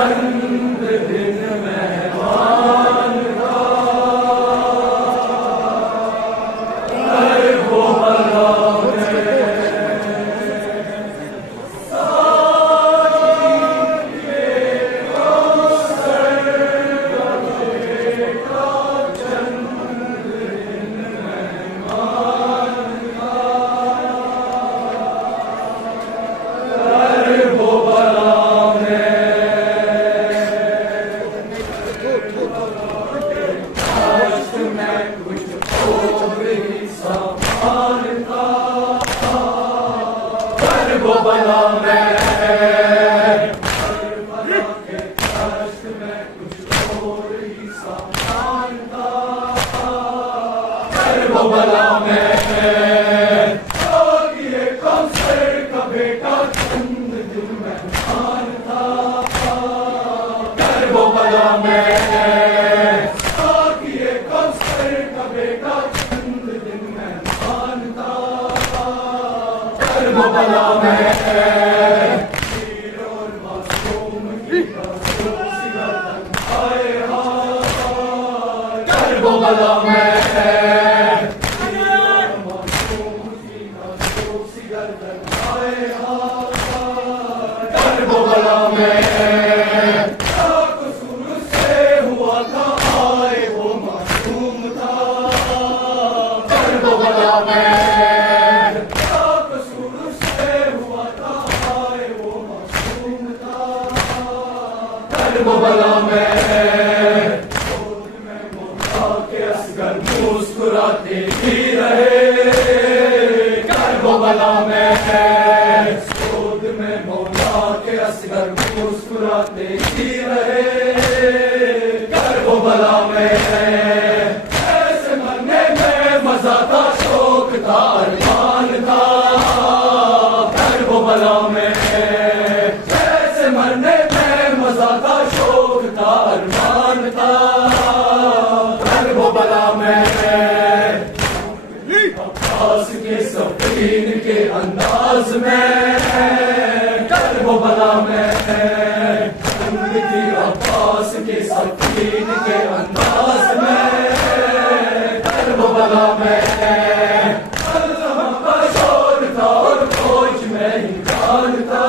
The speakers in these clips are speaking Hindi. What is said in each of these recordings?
चंद दिन मेहमान वो भला वो भला मैं वो भला मैं ये कौसर का बेटा चंद दिन मेहमान था वो भला मैं ये कौसर का बेटा चंद दिन मेहमान था वो भला मैं और मासूम की आए वो भला मैं वो भला मैं कसूर से हुआ था आए वो मासूम था वो भला मैं कसूर से हुआ था आए वो मासूम था वो भला मैं मौला के असगर मुस्कुराते भी रहे वो भला मैं सोद में मौला के असगर मुस्कुराते ही रहे वो भला मैं ऐसे मरने में मजा था शौक था अरमान था वो भला मैं ऐसे मरने में मजा था शौक था अरमान था वो भला मैं अब्बास के सफीन के अंदाज में वो भला मैं अब्बास के सफीन के अंदाज में वो भला मैं अल्लामा का शोर था और फौज में इंसान था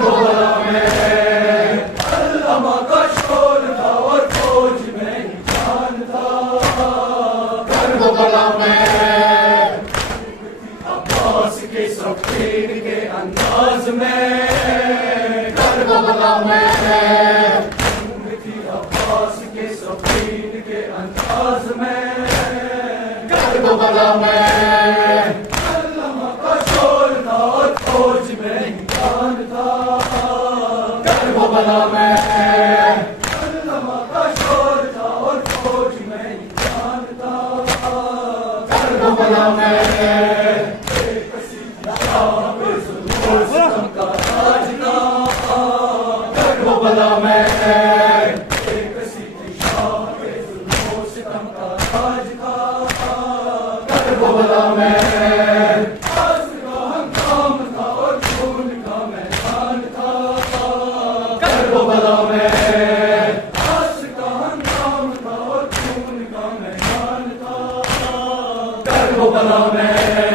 वो भला मैं अल्लामा का शोर था और फौज में इंसान था वो भला मैं अब्बास के सफीन के अंदाज में वो भला मैं अब्बास के सफीन के अंदाज में वो भला मैं अल्लामा का शोर था और फौज में इंसान था वो भला मैं अल्लामा का शोर था और फौज में इंसान था वो भला मैं वो भला मैं एक सीधी शाह के जुल्मों सितम का ताज था वो भला मैं आज का हंगाम था और खून का मैदान था वो भला मैं आज का हंगाम था और खून का मैदान था वो भला मैं